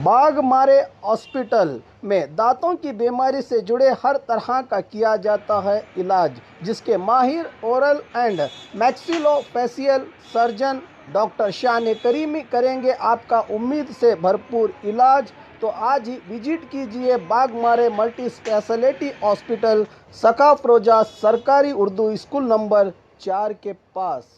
Baghmare hospital में दांतों की बीमारी से जुड़े हर तरह का किया जाता है इलाज, जिसके माहिर oral and maxillofacial surgeon doctor शान करीमी करेंगे आपका उम्मीद से भरपूर इलाज। तो आज ही विजिट कीजिए बाघमारे मल्टी स्पेशलिटी हॉस्पिटल, सकाफरोजा सरकारी उर्दू स्कूल नंबर 4 के पास।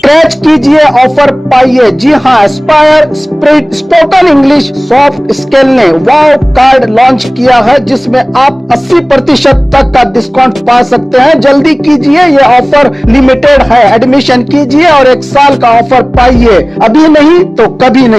स्क्रैच कीजिए, ऑफर पाइए। जी हाँ, Aspire spoken English soft skill ने वाव कार्ड लॉन्च किया है, जिसमें आप 80% तक का डिस्काउंट पा सकते हैं। जल्दी कीजिए, ये ऑफर लिमिटेड है। एडमिशन कीजिए और 1 साल का ऑफर पाइए। अभी नहीं तो कभी नहीं।